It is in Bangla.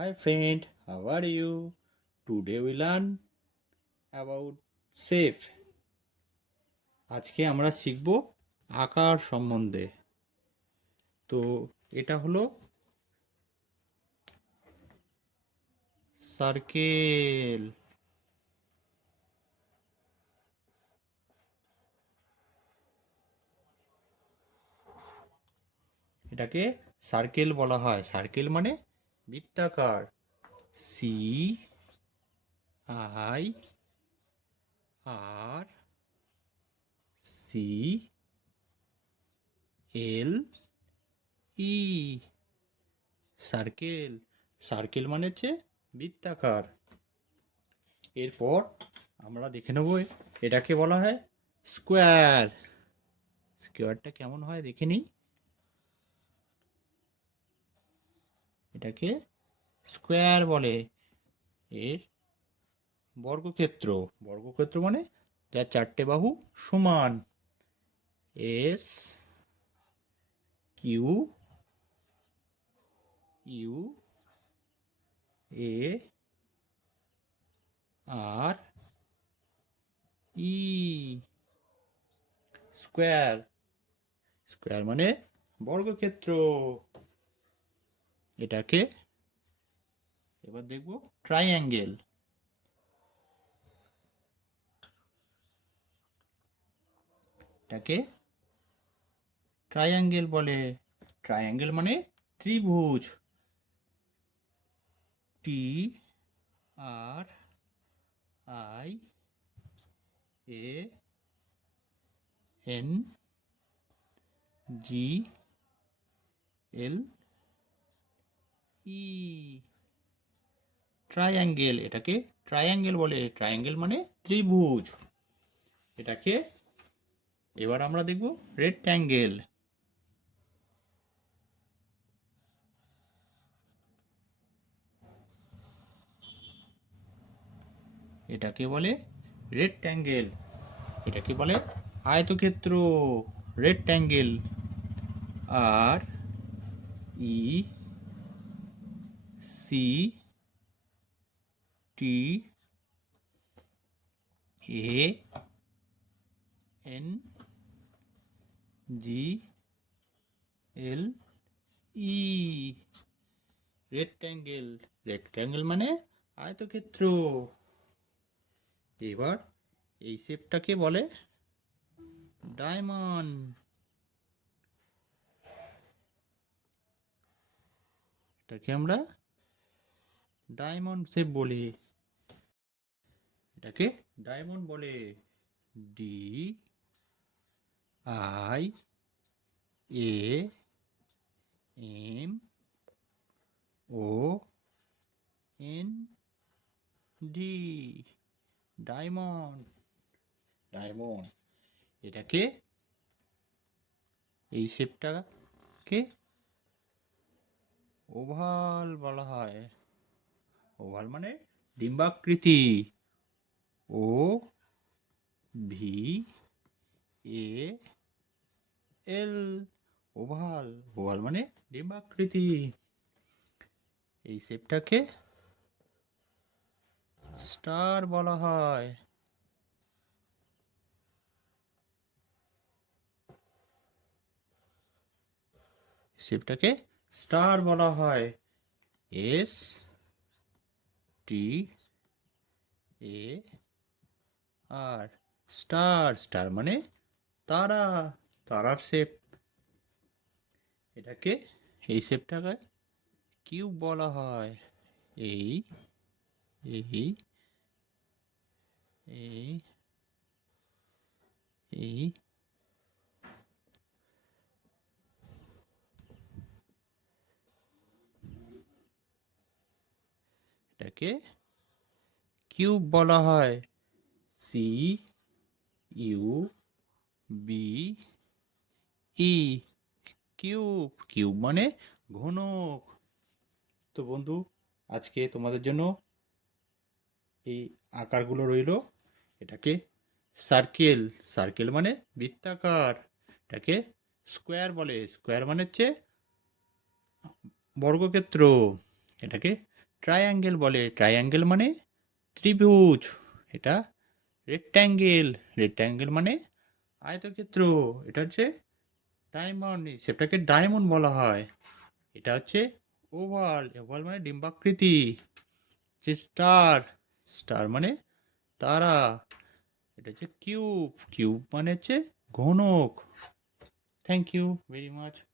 Hi friend, how are you? Today we learn about shape. আজকে আমরা শিখব আকার সম্বন্ধে। তো এটা হলো সার্কেল। এটাকে সার্কেল বলা হয়। সার্কেল মানে বৃত্তাকার। C I R C L E circle. Circle মানে হচ্ছে বৃত্তাকার। এরপর আমরা দেখে নেব এটাকে বলা হয় স্কোয়ার। স্কোয়ারটা কেমন হয় দেখে নিই। এটাকে স্কোয়ার বলে। এর বর্গক্ষেত্র। বর্গক্ষেত্র মানে যার চারটে বাহু সমান। S Q U A R E square. Square মানে বর্গক্ষেত্র। এটাকে এবার দেখব ট্রাইঅ্যাঙ্গেল। এটাকে ট্রাইঅ্যাঙ্গেল বলে। ট্রাইঅ্যাঙ্গেল মানে ত্রিভুজ। T R I A N G L E triangle. এটাকে ট্রাইঅ্যাঙ্গেল বলে। ট্রাইঅ্যাঙ্গেল মানে ত্রিভুজ। এটাকে এবার আমরা দেখব রেক্ট্যাঙ্গেল। এটাকে বলে রেক্ট্যাঙ্গেল। এটাকে বলে আয়তক্ষেত্র। Rectangle. R E C T A N G L E rectangle. Rectangle মানে আয়তক্ষেত্র। এবার এই শেপটাকে বলে ডায়মন্ড। এটাকে আমরা ডায়মন্ড শেপ বলি। এটাকে ডায়মন্ড বলে। D I A M O N D diamond. Diamond. এটাকে এই শেপটাকে ওভাল বলা হয়। ওভাল মানে ডিম্বাকৃতি। O V A L oval. Oval মানে ডিম্বাকৃতি। এই শেপটাকে স্টার বলা হয়। শেপটাকে স্টার বলা হয়। এস টি এ আর স্টার। স্টার মানে তারা। তারার শেপ। এটাকে এই শেপটাকে কিউব বলা হয়। এই এই এই এই এটাকে কিউব বলা হয়। C U B E cube. Cube মানে ঘনক। তো বন্ধু, আজকে তোমাদের জন্য এই আকারগুলো রইলো। এটাকে সার্কেল। সার্কেল মানে বৃত্তাকার। এটাকে স্কোয়ার বলে। স্কোয়ার মানে হচ্ছে বর্গক্ষেত্র। এটাকে ট্রায়াঙ্গেল বলে। ট্রায়াঙ্গেল মানে ত্রিভুজ। এটা রেক্ট্যাঙ্গেল। রেক্ট্যাঙ্গেল মানে আয়তক্ষেত্র। এটা হচ্ছে ডায়মন্ড, সেটাকে ডায়মন্ড বলা হয়। এটা হচ্ছে ওভাল। ওভাল মানে ডিম্বাকৃতি। যে স্টার, স্টার মানে তারা। এটা হচ্ছে কিউব। কিউব মানে হচ্ছে ঘনক। Thank you very much.